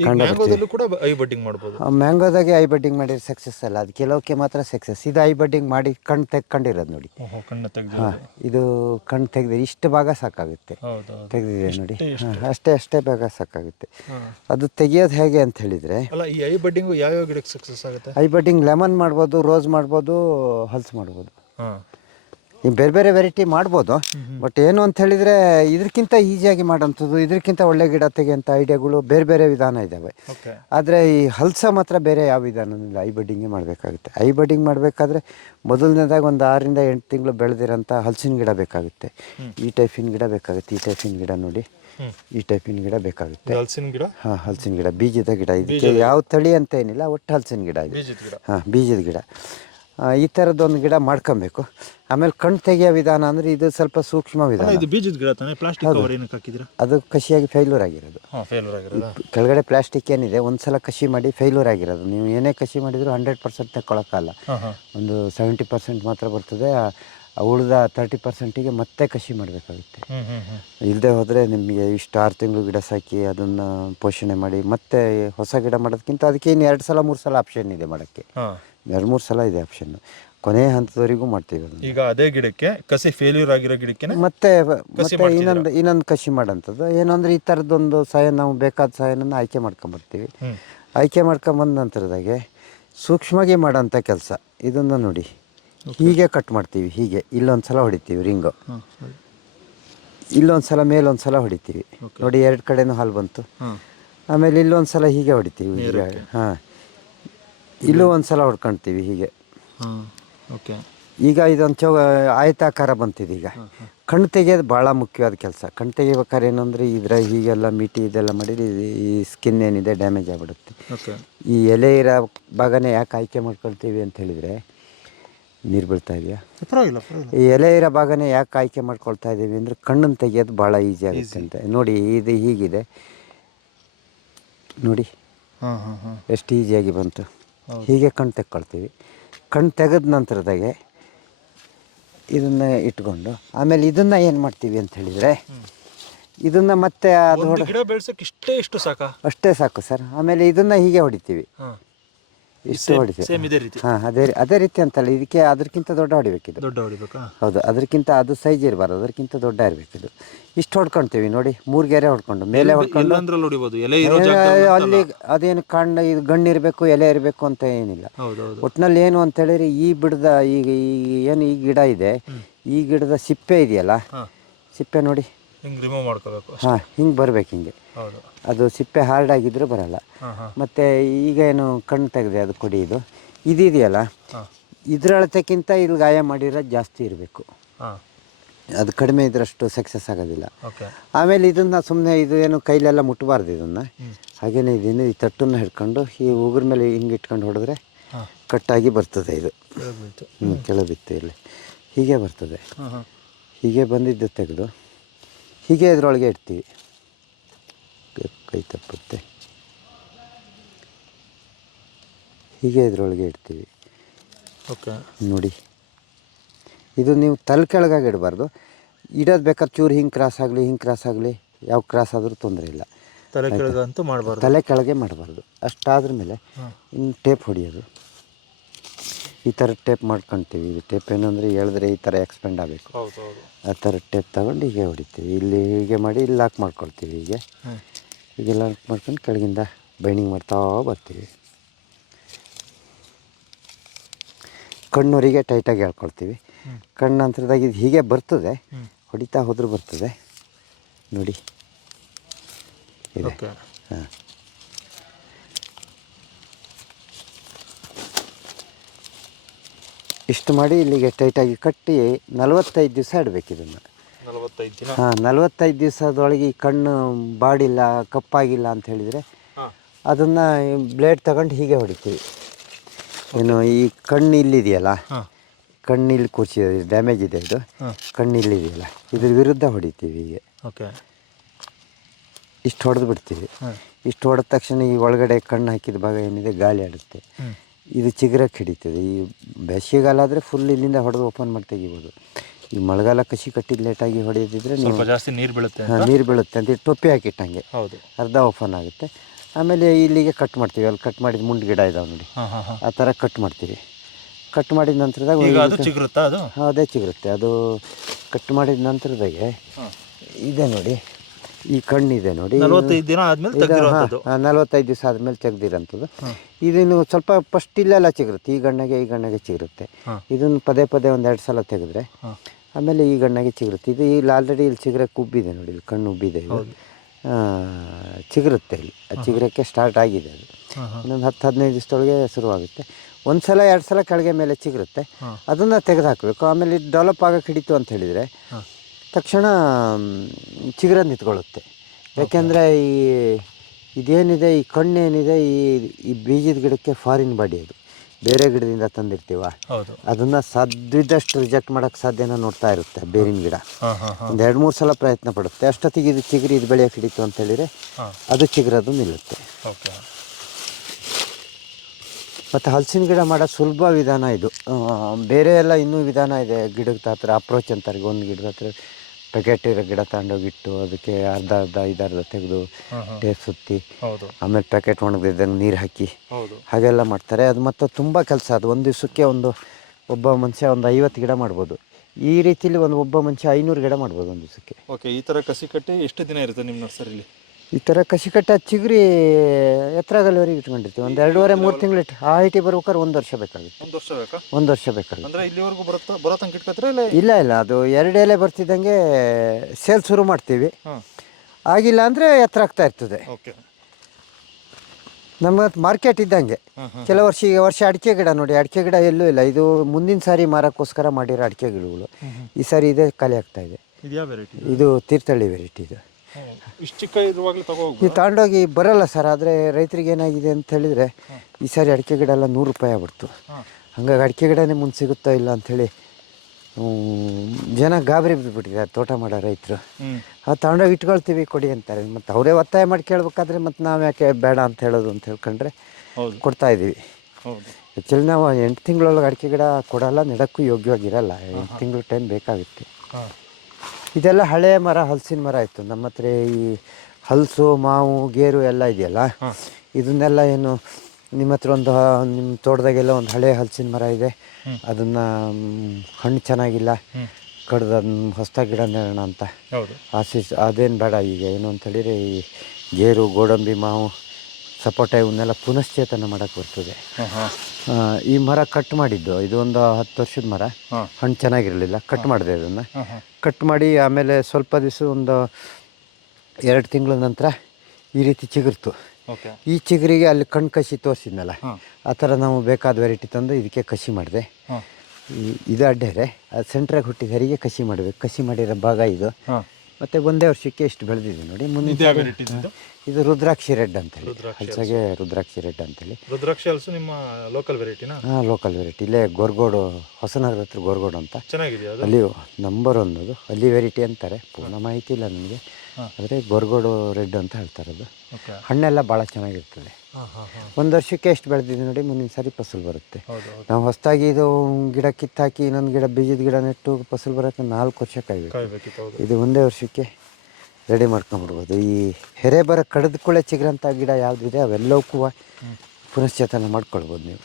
ಈಗ ಮ್ಯಾಂಗೋದಲ್ಲೂ ಕೂಡ ಐ ಬಡ್ಡಿಂಗ್ ಮಾಡ್ಬೋದು. ಮ್ಯಾಂಗೋದಾಗೆ ಐ ಬಡ್ಡಿಂಗ್ ಮಾಡಿದ್ರೆ ಸಕ್ಸಸ್ ಅಲ್ಲ, ಅದು ಕೆಲವಕ್ಕೆ ಮಾತ್ರ ಸಕ್ಸಸ್. ಇದು ಐ ಬಡ್ಡಿಂಗ್ ಮಾಡಿ ಕಣ್ಣು ತೆಗ್ಕೊಂಡಿರೋದು ನೋಡಿ. ಕಣ್ಣು ತೆಗೆದು. ಹಾಂ, ಇದು ಕಣ್ಣು ತೆಗೆದ್ರೆ ಇಷ್ಟು ಭಾಗ ಸಾಕಾಗುತ್ತೆ. ಹೌದು. ತೆಗೆದಿದೆ ನೋಡಿ. ಅಷ್ಟೇ ಭಾಗ ಸಾಕಾಗುತ್ತೆ. ಅದು ತೆಗಿಯೋದು ಹೇಗೆ ಅಂತ ಹೇಳಿದರೆ, ಅಲ್ಲ, ಈ ಐ ಬಡ್ಡಿಂಗು ಯಾವ್ಯಾವ ಗಿಡಕ್ಕೆ ಸಕ್ಸಸ್ ಆಗುತ್ತೆ? ಐ ಬಡ್ಡಿಂಗ್ ಲೆಮನ್ ಮಾಡ್ಬೋದು, ರೋಸ್ ಮಾಡ್ಬೋದು, ಹಲ್ಸ್ ಮಾಡ್ಬೋದು. ಹಾಂ, ನೀವು ಬೇರೆ ಬೇರೆ ವೆರೈಟಿ ಮಾಡ್ಬೋದು. ಬಟ್ ಏನು ಅಂತ ಹೇಳಿದರೆ ಇದಕ್ಕಿಂತ ಈಸಿಯಾಗಿ ಮಾಡೋಂಥದ್ದು, ಇದಕ್ಕಿಂತ ಒಳ್ಳೆ ಗಿಡ ತೆಗೆಯೋಂಥ ಐಡಿಯಾಗಳು ಬೇರೆ ಬೇರೆ ವಿಧಾನ ಇದ್ದಾವೆ. ಓಕೆ. ಆದರೆ ಈ ಹಲ್ಸ ಮಾತ್ರ ಬೇರೆ ಯಾವ ವಿಧಾನನೂ ಇಲ್ಲ, ಐ ಬಡ್ಡಿಂಗೇ ಮಾಡಬೇಕಾಗುತ್ತೆ. ಐ ಬಡ್ಡಿಂಗ್ ಮಾಡಬೇಕಾದ್ರೆ ಮೊದಲನೇದಾಗಿ ಒಂದು 6 ರಿಂದ 8 ತಿಂಗಳು ಬೆಳೆದಿರೋಂಥ ಹಲಸಿನ ಗಿಡ ಬೇಕಾಗುತ್ತೆ. ಈ ಟೈಪಿನ ಗಿಡ ಬೇಕಾಗುತ್ತೆ. ಈ ಟೈಪಿನ ಗಿಡ ನೋಡಿ, ಈ ಟೈಪಿನ ಗಿಡ ಬೇಕಾಗುತ್ತೆ. ಹಲಸಿನ ಗಿಡ. ಹಾಂ, ಹಲಸಿನ ಗಿಡ, ಬೀಜದ ಗಿಡ. ಇದಕ್ಕೆ ಯಾವ ತಳಿ ಅಂತ ಏನಿಲ್ಲ, ಒಟ್ಟು ಹಲಸಿನ ಗಿಡ ಇದು. ಬೀಜದ ಗಿಡ. ಹಾಂ, ಬೀಜದ ಗಿಡ. ಈ ಥರದ್ದೊಂದು ಗಿಡ ಮಾಡ್ಕೊಬೇಕು. ಆಮೇಲೆ ಕಣ್ಣು ತೆಗಿಯೋ ವಿಧಾನ ಅಂದರೆ ಇದು ಸ್ವಲ್ಪ ಸೂಕ್ಷ್ಮ ವಿಧಾನ. ಇದು ಬೀಜದ ಗಿಡ ತಾನೆ? ಪ್ಲಾಸ್ಟಿಕ್ ಕವರ್ ಏನಕ್ಕೆ ಹಾಕಿದ್ದೀರಾ? ಅದು ಕಸಿಯಾಗಿ ಫೇಲ್ಯೂರ್ ಆಗಿರೋದು. ಹಾಂ, ಫೇಲ್ಯೂರ್ ಆಗಿರೋದು. ಕೆಳಗಡೆ ಪ್ಲಾಸ್ಟಿಕ್ ಏನಿದೆ, ಒಂದು ಸಲ ಕಸಿ ಮಾಡಿ ಫೇಲ್ಯೂರ್ ಆಗಿರೋದು. ನೀವು ಏನೇ ಕಸಿ ಮಾಡಿದರೂ 100% ತಗೊಳಕ್ಕಾಗಲ್ಲ. ಒಂದು 70% ಮಾತ್ರ ಬರ್ತದೆ. ಉಳಿದ 30%ಗೆ ಮತ್ತೆ ಕಸಿ ಮಾಡಬೇಕಾಗುತ್ತೆ. ಇಲ್ಲದೆ ಹೋದರೆ ನಿಮಗೆ ಇಷ್ಟು 6 ತಿಂಗಳು ಗಿಡ ಸಾಕಿ ಅದನ್ನು ಪೋಷಣೆ ಮಾಡಿ ಮತ್ತೆ ಹೊಸ ಗಿಡ ಮಾಡೋದಕ್ಕಿಂತ ಅದಕ್ಕೆ ಇನ್ನು 2 ಸಲ 3 ಸಲ ಆಪ್ಷನ್ ಇದೆ ಮಾಡೋಕ್ಕೆ. 2-3 ಸಲ ಇದೆ ಆಪ್ಷನ್ನು. ಕೊನೆಯ ಹಂತದವರೆಗೂ ಮಾಡ್ತೀವಿ ಅದನ್ನು. ಈಗ ಅದೇ ಗಿಡಕ್ಕೆ ಕಸಿ ಫೇಲ್ಯೂರ್ ಆಗಿರೋ ಗಿಡಕ್ಕೆ ಮತ್ತೆ ಇನ್ನೊಂದು ಕಸಿ ಮಾಡೋಂಥದ್ದು ಏನು ಅಂದರೆ, ಈ ಥರದ್ದೊಂದು ಸಹಾಯ ನಾವು ಬೇಕಾದ ಸಹಾಯನ ಆಯ್ಕೆ ಮಾಡ್ಕೊಂಬರ್ತೀವಿ. ಆಯ್ಕೆ ಮಾಡ್ಕೊಂಬಂದ ನಂತರದಾಗೆ ಸೂಕ್ಷ್ಮವಾಗಿ ಮಾಡೋಂಥ ಕೆಲಸ. ಇದನ್ನು ನೋಡಿ, ಹೀಗೆ ಕಟ್ ಮಾಡ್ತೀವಿ. ಹೀಗೆ ಇಲ್ಲೊಂದು ಸಲ ಹೊಡಿತೀವಿ ರಿಂಗು, ಇಲ್ಲೊಂದು ಸಲ ಮೇಲೊಂದು ಸಲ ಹೊಡಿತೀವಿ ನೋಡಿ. 2 ಕಡೆನೂ ಹಾಲು ಬಂತು. ಆಮೇಲೆ ಇಲ್ಲೊಂದು ಸಲ ಹೀಗೆ ಹೊಡಿತೀವಿ. ಹೀಗೆ ಹಾಂ, ಇಲ್ಲೂ ಒಂದು ಸಲ ಹೊಡ್ಕೊಳ್ತೀವಿ ಹೀಗೆ. ಓಕೆ. ಈಗ ಇದೊಂದು ಆಯತಾಕಾರ ಬಂತಿದೆ. ಈಗ ಕಣ್ಣು ತೆಗೆಯೋದು ಭಾಳ ಮುಖ್ಯವಾದ ಕೆಲಸ. ಕಣ್ಣು ತೆಗಿಬೇಕಾದ್ರೆ ಏನಂದರೆ ಇದರ ಹೀಗೆಲ್ಲ ಮೀಟಿ ಇದೆಲ್ಲ ಮಾಡಿದ್ರೆ ಈ ಸ್ಕಿನ್ ಏನಿದೆ ಡ್ಯಾಮೇಜ್ ಆಗಿಬಿಡುತ್ತೆ. ಓಕೆ. ಈ ಎಲೆ ಇರೋ ಭಾಗನೇ ಯಾಕೆ ಆಯ್ಕೆ ಮಾಡ್ಕೊಳ್ತೀವಿ ಅಂತ ಹೇಳಿದರೆ, ನೀರು ಬೀಳ್ತಾ ಇದೆಯಾ? ಪರವಾಗಿಲ್ಲ. ಈ ಎಲೆ ಇರೋ ಭಾಗನೇ ಯಾಕೆ ಆಯ್ಕೆ ಮಾಡ್ಕೊಳ್ತಾ ಇದ್ದೀವಿ ಅಂದರೆ, ಕಣ್ಣನ್ನು ತೆಗಿಯೋದು ಭಾಳ ಈಸಿ ಆಗುತ್ತೆ ಅಂತ. ನೋಡಿ, ಇದು ಹೀಗಿದೆ ನೋಡಿ, ಎಷ್ಟು ಈಸಿಯಾಗಿ ಬಂತು. ಹೀಗೆ ಕಣ್ಣು ತೆಕ್ಕೊಳ್ತೀವಿ. ಕಣ್ಣು ತೆಗೆದ ನಂತರದಾಗೆ ಇದನ್ನು ಇಟ್ಕೊಂಡು ಆಮೇಲೆ ಇದನ್ನು ಏನು ಮಾಡ್ತೀವಿ ಅಂತ ಹೇಳಿದರೆ, ಇದನ್ನು ಮತ್ತೆ ಅದು ಗಿಡ ಬೆಳೆಸೋಕೆ ಇಷ್ಟು ಸಾಕಾ? ಅಷ್ಟೇ ಸಾಕು ಸರ್. ಆಮೇಲೆ ಇದನ್ನು ಹೀಗೆ ಹೊಡಿತೀವಿ, ಇಷ್ಟು ಹೊಡಿತೀವಿ. ಹಾಂ, ಅದೇ ರೀತಿ ಅಂತಲ್ಲ, ಇದಕ್ಕೆ ಅದಕ್ಕಿಂತ ದೊಡ್ಡ ಹೊಡಿಬೇಕಿದು. ದೊಡ್ಡ ಹೊಡಿಬೇಕಾ? ಹೌದು, ಅದಕ್ಕಿಂತ ಅದು ಸೈಜ್ ಇರಬಾರ್ದು, ಅದಕ್ಕಿಂತ ದೊಡ್ಡ ಇರಬೇಕಿದು. ಇಷ್ಟು ಹೊಡ್ಕೊಳ್ತೀವಿ ನೋಡಿ, 3 ಗೆರೆ ಹೊಡ್ಕೊಂಡು ಮೇಲೆ ಹೊಡ್ಕೊಂಡು ಅಲ್ಲಿ ಅದೇನು ಕಾಂಡ ಇದು ಗಣ್ಣು ಇರಬೇಕು, ಎಲೆ ಇರಬೇಕು ಅಂತ ಏನಿಲ್ಲ. ಒಟ್ಟಿನಲ್ಲಿ ಏನು ಅಂತ ಹೇಳಿದ್ರೆ, ಈ ಬಿಡದ ಈಗ ಏನು ಈ ಗಿಡ ಇದೆ, ಈ ಗಿಡದ ಸಿಪ್ಪೆ ಇದೆಯಲ್ಲ, ಸಿಪ್ಪೆ ನೋಡಿ ಹಿಂಗೆ ರಿಮೂವ್ ಮಾಡ್ಕೋಬೇಕು. ಹಾಂ, ಹಿಂಗೆ ಬರ್ಬೇಕು ಹಿಂಗೆ. ಅದು ಸಿಪ್ಪೆ ಹಾರ್ಡ್ ಆಗಿದ್ರೆ ಬರಲ್ಲ. ಮತ್ತು ಈಗ ಏನು ಕಣ್ಣು ತೆಗೆದೆ ಅದು ಕೊಡಿ, ಇದೆಯಲ್ಲ, ಇದ್ರ ಅಳತೆಕ್ಕಿಂತ ಇಲ್ಲಿ ಗಾಯ ಮಾಡಿರೋದು ಜಾಸ್ತಿ ಇರಬೇಕು. ಅದು ಕಡಿಮೆ ಇದ್ರಷ್ಟು ಸಕ್ಸಸ್ ಆಗೋದಿಲ್ಲ. ಆಮೇಲೆ ಇದನ್ನು ಸುಮ್ಮನೆ ಇದು ಏನು ಕೈಲೆಲ್ಲ ಮುಟ್ಟಬಾರ್ದು. ಇದನ್ನು ಹಾಗೇನೇ ಇದನ್ನು ಈ ತಟ್ಟನ್ನು ಹಿಡ್ಕೊಂಡು ಈ ಉಗುರ ಮೇಲೆ ಹಿಂಗೆ ಇಟ್ಕೊಂಡು ಹೊಡೆದ್ರೆ ಕಟ್ಟಾಗಿ ಬರ್ತದೆ. ಇದು ಕೆಳಬಿತ್ತು ಇಲ್ಲಿ ಹೀಗೆ ಬರ್ತದೆ. ಹೀಗೆ ಬಂದಿದ್ದು ತೆಗೆದು ಹೀಗೆ ಇದರೊಳಗೆ ಇಡ್ತೀವಿ. ಕೈ ತಪ್ಪುತ್ತೆ. ಹೀಗೆ ಇದರೊಳಗೆ ಇಡ್ತೀವಿ. ಓಕೆ. ನೋಡಿ, ಇದು ನೀವು ತಲೆ ಕೆಳಗಾಗಿ ಇಡಬಾರ್ದು. ಇಡೋದು ಬೇಕಾದ್ರೆ ಚೂರು ಹಿಂಗೆ ಕ್ರಾಸ್ ಆಗಲಿ ಯಾವ ಕ್ರಾಸ್ ಆದರೂ ತೊಂದರೆ ಇಲ್ಲ. ತಲೆ ಕೆಳಗಂತೂ ಮಾಡಬಾರ್ದು, ತಲೆ ಕೆಳಗೆ ಮಾಡಬಾರ್ದು. ಅಷ್ಟಾದ್ರ ಮೇಲೆ ಇನ್ನು ಟೇಪ್ ಹೊಡಿಯೋದು. ಈ ಥರ ಟೇಪ್ ಮಾಡ್ಕೊಳ್ತೀವಿ. ಇದು ಟೇಪ್ ಏನಂದರೆ ಹೇಳಿದ್ರೆ ಈ ಥರ ಎಕ್ಸ್ಪೆಂಡ್ ಆಗಬೇಕು. ಆ ಥರ ಟೇಪ್ ತಗೊಂಡು ಹೀಗೆ ಹೊಡಿತೀವಿ. ಇಲ್ಲಿ ಹೀಗೆ ಮಾಡಿ ಇಲ್ಲಿ ಲಾಕ್ ಮಾಡ್ಕೊಳ್ತೀವಿ. ಹೀಗೆ ಲಾಕ್ ಮಾಡ್ಕೊಂಡು ಕೆಳಗಿಂದ ಬೈಂಡಿಂಗ್ ಮಾಡ್ತಾ ಬರ್ತೀವಿ. ಕಣ್ಣೂರಿಗೆ ಟೈಟಾಗಿ ಹೇಳ್ಕೊಳ್ತೀವಿ. ಕಣ್ಣು ನಂತರದಾಗ ಇದು ಹೀಗೆ ಬರ್ತದೆ, ಹೊಡಿತಾ ಹೋದ್ರೂ ಬರ್ತದೆ ನೋಡಿ. ಇದೆ. ಹಾಂ, ಇಷ್ಟು ಮಾಡಿ ಇಲ್ಲಿಗೆ ಟೈಟಾಗಿ ಕಟ್ಟಿ 45 ದಿವಸ ಇಡಬೇಕು ಇದನ್ನು. 45 ದಿನ? ಹಾಂ, 45 ದಿವಸದೊಳಗೆ ಈ ಕಣ್ಣು ಬಾಡಿಲ್ಲ, ಕಪ್ಪಾಗಿಲ್ಲ ಅಂತ ಹೇಳಿದರೆ ಅದನ್ನು ಬ್ಲೇಡ್ ತಗೊಂಡು ಹೀಗೆ ಹೊಡಿತೀವಿ. ಏನು ಈ ಕಣ್ಣು ಇಲ್ಲಿದೆಯಲ್ಲ, ಕಣ್ಣು ಇಲ್ಲಿ ಕೂರ್ಚಿದೆ, ಡ್ಯಾಮೇಜ್ ಇದೆ. ಇದು ಕಣ್ಣು ಇಲ್ಲಿದೆಯಲ್ಲ, ಇದ್ರ ವಿರುದ್ಧ ಹೊಡಿತೀವಿ ಹೀಗೆ. ಓಕೆ. ಇಷ್ಟು ಹೊಡೆದು ಬಿಡ್ತೀವಿ. ಇಷ್ಟು ಹೊಡೆದ ತಕ್ಷಣ ಈ ಒಳಗಡೆ ಕಣ್ಣು ಹಾಕಿದ ಭಾಗ ಏನಿದೆ ಗಾಳಿ ಆಡುತ್ತೆ. ಇದು ಚಿಗುರಕ್ಕೆ ಹಿಡಿತದೆ. ಈ ಬೇಸಿಗೆಗಾಲ ಆದರೆ ಫುಲ್ ಇಲ್ಲಿಂದ ಹೊಡೆದು ಓಪನ್ ಮಾಡಿ ತೆಗಿಬೋದು. ಈ ಮಳೆಗಾಲ ಕಸಿ ಕಟ್ಟಿದ್ದು ಲೇಟಾಗಿ ಹೊಡೆಯೋದಿದ್ರೆ ಸ್ವಲ್ಪ ಜಾಸ್ತಿ ನೀರು ಬೀಳುತ್ತೆ. ನೀರು ಬೀಳುತ್ತೆ ಅಂತ ಟೊಪ್ಪಿ ಹಾಕಿಟ್ಟಂಗೆ ಹೌದು, ಅರ್ಧ ಓಪನ್ ಆಗುತ್ತೆ. ಆಮೇಲೆ ಇಲ್ಲಿಗೆ ಕಟ್ ಮಾಡ್ತೀವಿ. ಅಲ್ಲಿ ಕಟ್ ಮಾಡಿದ ಮುಂಡು ಗಿಡ ಇದಾವೆ ನೋಡಿ, ಆ ಥರ ಕಟ್ ಮಾಡ್ತೀವಿ. ಕಟ್ ಮಾಡಿದ ನಂತರದಾಗ ಈಗ ಅದು ಚಿಗುರುತ್ತಾ? ಅದು ಅದೇ ಚಿಗುರುತ್ತೆ. ಅದು ಕಟ್ ಮಾಡಿದ ನಂತರದಾಗೆ ಇದೆ ನೋಡಿ, ಈ ಕಣ್ಣಿದೆ ನೋಡಿ, 45 ದಿನ ಆದ್ಮೇಲೆ ತೆಗ್ದಿರೋಂಥದ್ದು. 45 ದಿವಸ ಆದಮೇಲೆ ತೆಗ್ದಿರೋಂಥದ್ದು. ಇದನ್ನು ಸ್ವಲ್ಪ ಫಸ್ಟ್ ಇಲ್ಲೆಲ್ಲ ಚಿಗುರುತ್ತೆ, ಈ ಗಣ್ಣಗೆ ಚಿಗುರುತ್ತೆ. ಇದನ್ನು ಪದೇ ಪದೇ ಒಂದು 2 ಸಲ ತೆಗೆದ್ರೆ ಆಮೇಲೆ ಈ ಗಣ್ಣಗೆ ಚಿಗುರುತ್ತೆ. ಇದು ಇಲ್ಲಿ ಆಲ್ರೆಡಿ ಇಲ್ಲಿ ಚಿಗುರಕ್ಕೆ ಉಬ್ಬಿದೆ ನೋಡಿ, ಇಲ್ಲಿ ಕಣ್ಣು ಉಬ್ಬಿದೆ. ಇದು ಚಿಗುರುತ್ತೆ, ಇಲ್ಲಿ ಚಿಗುರಕ್ಕೆ ಸ್ಟಾರ್ಟ್ ಆಗಿದೆ. ಅದು ಇನ್ನೊಂದು 10-15 ದಿವಸದೊಳಗೆ ಶುರುವಾಗುತ್ತೆ. 1 ಸಲ 2 ಸಲ ಕೆಳಗೆ ಮೇಲೆ ಚಿಗುರುತ್ತೆ, ಅದನ್ನು ತೆಗೆದು ಹಾಕಬೇಕು. ಆಮೇಲೆ ಇದು ಡೆವಲಪ್ ಆಗೋಕೆ ಹಿಡಿತು ಅಂತ ಹೇಳಿದರೆ ತಕ್ಷಣ ಚಿಗುರ ನಿಂತ್ಕೊಳ್ಳುತ್ತೆ. ಯಾಕೆಂದರೆ ಇದೇನಿದೆ, ಈ ಕಣ್ಣೇನಿದೆ, ಈ ಬೀಜದ ಗಿಡಕ್ಕೆ ಫಾರಿನ್ ಬಾಡಿ. ಅದು ಬೇರೆ ಗಿಡದಿಂದ ತಂದಿರ್ತೀವ, ಅದನ್ನು ಸಾಧ್ಯದಷ್ಟು ರಿಜೆಕ್ಟ್ ಮಾಡೋಕ್ಕೆ ಸಾಧ್ಯನ ನೋಡ್ತಾ ಇರುತ್ತೆ ಬೇರಿನ ಗಿಡ. ಒಂದು 2-3 ಸಲ ಪ್ರಯತ್ನ ಪಡುತ್ತೆ. ಅಷ್ಟೊತ್ತಿಗೆ ಇದು ಚಿಗುರಿ ಇದು ಬೆಳೆಯೋಕೆ ಹಿಡಿತು ಅಂತ ಹೇಳಿದರೆ ಅದು ಚಿಗುರದು ನಿಲ್ಲುತ್ತೆ. ಮತ್ತು ಹಲಸಿನ ಗಿಡ ಮಾಡೋ ಸುಲಭ ವಿಧಾನ ಇದು. ಬೇರೆ ಎಲ್ಲ ಇನ್ನೂ ವಿಧಾನ ಇದೆ. ಗಿಡದ ಹತ್ರ ಅಪ್ರೋಚ್ ಅಂತಾರೆ. ಒಂದು ಗಿಡದ ಹತ್ರ ಪ್ಯಾಕೆಟ್ ಇರೋ ಗಿಡ ತಗೊಂಡೋಗಿಟ್ಟು ಅದಕ್ಕೆ ಅರ್ಧ ತೆಗೆದು ಟೇಪ್ ಸುತ್ತಿ ಆಮೇಲೆ ಪ್ಯಾಕೆಟ್ ಒಣಗಿದಂಗೆ ನೀರು ಹಾಕಿ ಹಾಗೆಲ್ಲ ಮಾಡ್ತಾರೆ. ಅದು ಮತ್ತು ತುಂಬ ಕೆಲಸ. ಅದು ಒಂದು ದಿವಸಕ್ಕೆ ಒಬ್ಬ ಮನುಷ್ಯ ಒಂದು 50 ಗಿಡ ಮಾಡ್ಬೋದು. ಈ ರೀತಿಲಿ ಒಬ್ಬ ಮನುಷ್ಯ 500 ಗಿಡ ಮಾಡ್ಬೋದು ಒಂದು ದಿವಸಕ್ಕೆ. ಓಕೆ, ಈ ಥರ ಕಸಿ ಕಟ್ಟಿ ಎಷ್ಟು ದಿನ ಇರುತ್ತೆ ನಿಮ್ಮ ನರ್ಸರಿಲಿ? ಈ ಥರ ಕಸಿ ಕಟ್ಟ ಚಿಗುರಿ ಎತ್ತರಗಲ್ವರೆಗೆ ಇಟ್ಕೊಂಡಿರ್ತೀವಿ. ಒಂದು 2.5-3 ತಿಂಗಳು ಆ ಹೈಟಿಗೆ ಬರ್ಬೇಕಾದ್ರೆ 1 ವರ್ಷ ಬೇಕಾಗುತ್ತೆ. 1 ವರ್ಷ ಬೇಕಾ? 1 ವರ್ಷ ಬೇಕಾಗುತ್ತೆ. ಅಂದರೆ ಇಲ್ಲಿವರೆಗೂ ಬರೋ ತನಕ ಇಟ್ಕೊತೀರಾ? ಇಲ್ಲ, ಅದು 2 ಎಲೆ ಬರ್ತಿದ್ದಂಗೆ ಸೇಲ್ ಶುರು ಮಾಡ್ತೀವಿ. ಆಗಿಲ್ಲ ಅಂದರೆ ಎತ್ತರ ಆಗ್ತಾ ಇರ್ತದೆ. ಓಕೆ, ನಮ್ಮ ಮಾರ್ಕೆಟ್ ಇದ್ದಂಗೆ. ಕೆಲವು ವರ್ಷ ಅಡಿಕೆ ಗಿಡ ನೋಡಿ, ಅಡಿಕೆ ಗಿಡ ಎಲ್ಲೂ ಇಲ್ಲ. ಇದು ಮುಂದಿನ ಸಾರಿ ಮಾರೋಕ್ಕೋಸ್ಕರ ಮಾಡಿರೋ ಅಡಿಕೆ ಗಿಡಗಳು. ಈ ಸಾರಿ ಇದೆ ಖಾಲಿ ಆಗ್ತಾ ಇದೆ. ಇದು ತೀರ್ಥಹಳ್ಳಿ ವೆರೈಟಿ. ಇದು ಇಷ್ಟು ಚಿಕ್ಕ ಇರುವಾಗಲೇ ಇದು ತಗೊಂಡೋಗಿ ಬರಲ್ಲ ಸರ್. ಆದರೆ ರೈತರಿಗೆ ಏನಾಗಿದೆ ಅಂತ ಹೇಳಿದರೆ ಈ ಸಾರಿ ಅಡಿಕೆ ಗಿಡ ಎಲ್ಲ 100 ರೂಪಾಯಿ ಆಗ್ಬಿಡ್ತು. ಹಂಗಾಗಿ ಅಡಿಕೆ ಗಿಡನೇ ಮುಂದೆ ಸಿಗುತ್ತಾ ಇಲ್ಲ ಅಂಥೇಳಿ ಜನ ಗಾಬರಿ ಬಿದ್ದುಬಿಟ್ಟಿದ್ದಾರೆ ತೋಟ ಮಾಡೋ ರೈತರು. ಅದು ತಗೊಂಡೋಗಿ ಇಟ್ಕೊಳ್ತೀವಿ ಕೊಡಿ ಅಂತಾರೆ. ಮತ್ತು ಅವರೇ ಒತ್ತಾಯ ಮಾಡಿ ಕೇಳಬೇಕಾದ್ರೆ ಮತ್ತು ನಾವು ಯಾಕೆ ಬೇಡ ಅಂತ ಹೇಳೋದು ಅಂತ ಹೇಳ್ಕೊಂಡ್ರೆ ಕೊಡ್ತಾಯಿದ್ದೀವಿ. ಆ್ಯಕ್ಚುಲಿ ನಾವು 8 ತಿಂಗಳೊಳಗೆ ಅಡಿಕೆ ಗಿಡ ಕೊಡೋಲ್ಲ, ನೆಡೋಕ್ಕೂ ಯೋಗ್ಯವಾಗಿರಲ್ಲ. 8 ತಿಂಗಳು ಟೈಮ್ ಬೇಕಾಗುತ್ತೆ. ಇದೆಲ್ಲ ಹಳೆ ಮರ, ಹಲಸಿನ ಮರ ಇತ್ತು ನಮ್ಮ ಹತ್ರ. ಈ ಹಲಸು, ಮಾವು, ಗೇರು ಎಲ್ಲ ಇದೆಯಲ್ಲ, ಇದನ್ನೆಲ್ಲ ಏನು ನಿಮ್ಮ ಹತ್ರ ನಿಮ್ಮ ತೋಟದಾಗೆಲ್ಲ ಒಂದು ಹಳೆ ಹಲಸಿನ ಮರ ಇದೆ, ಅದನ್ನು ಹಣ್ಣು ಚೆನ್ನಾಗಿಲ್ಲ, ಕಡ್ದು ಅದನ್ನ ಹೊಸ್ದಾಗಿ ಗಿಡ ನೆಡೋಣ ಅಂತ ಅದೇನು ಬೇಡ. ಈಗ ಏನು ಅಂತೇಳಿದರೆ ಈ ಗೇರು, ಗೋಡಂಬಿ, ಮಾವು, ಸಪೋಟ ಇವನ್ನೆಲ್ಲ ಪುನಶ್ಚೇತನ ಮಾಡೋಕ್ಕೆ ಬರ್ತದೆ. ಈ ಮರ ಕಟ್ ಮಾಡಿದ್ದು, ಇದು ಒಂದು 10 ವರ್ಷದ ಮರ. ಹಣ್ಣು ಚೆನ್ನಾಗಿರಲಿಲ್ಲ, ಕಟ್ ಮಾಡಿದೆ. ಅದನ್ನು ಕಟ್ ಮಾಡಿ ಆಮೇಲೆ ಸ್ವಲ್ಪ ದಿವಸ ಒಂದು 2 ತಿಂಗಳ ನಂತರ ಈ ರೀತಿ ಚಿಗುರ್ತು. ಈ ಚಿಗುರಿಗೆ ಅಲ್ಲಿ ಕಣ್ಣು ಕಸಿ ತೋರಿಸಿದ್ನಲ್ಲ, ಆ ಥರ ನಾವು ಬೇಕಾದ ವೆರೈಟಿ ತಂದು ಇದಕ್ಕೆ ಕಸಿ ಮಾಡಿದೆ. ಇದು ಅಡ್ಡೇರೆ, ಅದು ಸೆಂಟ್ರಾಗಿ ಹುಟ್ಟಿದ ಹರಿಗೆ ಕಸಿ ಮಾಡಬೇಕು. ಕಸಿ ಮಾಡಿರೋ ಭಾಗ ಇದು. ಮತ್ತು 1 ವರ್ಷಕ್ಕೆ ಇಷ್ಟು ಬೆಳೆದಿದೆ ನೋಡಿ. ಮುಂದೆ ಇದು ರುದ್ರಾಕ್ಷಿ ರೆಡ್ ಅಂತೇಳಿ, ಹಲಸಾಗೆ ರುದ್ರಾಕ್ಷಿ ರೆಡ್ ಅಂತೇಳಿ. ರುದ್ರಾಕ್ಷಿ ಹಲಸು ನಿಮ್ಮ ಲೋಕಲ್ ವೆರೈಟಿನಾ? Local variety. ಇಲ್ಲೇ ಗೊರ್ಗೋಡು, ಹೊಸನಗರ ಹತ್ರ ಗೊರ್ಗೋಡು ಅಂತ. ಚೆನ್ನಾಗಿದೆಯಾ? ಅಲ್ಲಿ ನಂಬರ್ 1 ಅದು. ಅಲ್ಲಿ ವೆರೈಟಿ ಅಂತಾರೆ, ಪೂರ್ಣ ಮಾಹಿತಿ ಇಲ್ಲ ನನಗೆ. ಆದರೆ ಗೊರ್ಗೋಡು ರೆಡ್ ಅಂತ ಹೇಳ್ತಾರೆ. ಅದು ಹಣ್ಣೆಲ್ಲ ಭಾಳ ಚೆನ್ನಾಗಿರ್ತದೆ. 1 ವರ್ಷಕ್ಕೆ ಎಷ್ಟು ಬೆಳೆದಿದೆ ನೋಡಿ. ಮುಂದಿನ ಸಾರಿ ಫಸಲು ಬರುತ್ತೆ. ನಾವು ಹೊಸದಾಗಿ ಇದು ಗಿಡ ಕಿತ್ತಾಕಿ ಇನ್ನೊಂದು ಗಿಡ ಬೀಜದ ಗಿಡ ನೆಟ್ಟು ಫಸಲು ಬರೋಕ್ಕೆ 4 ವರ್ಷ ಕಾಯಬೇಕು. ಇದು 1 ವರ್ಷಕ್ಕೆ ರೆಡಿ ಮಾಡ್ಕೊಂಬಿಡ್ಬೋದು. ಈ ಹೆರೆ ಕಡಿದ ಕೂಳೆ ಚಿಗುರಂಥ ಗಿಡ ಯಾವುದಿದೆ ಅವೆಲ್ಲವಕ್ಕೂ ಪುನಶ್ಚೇತನ ಮಾಡ್ಕೊಳ್ಬೋದು ನೀವು.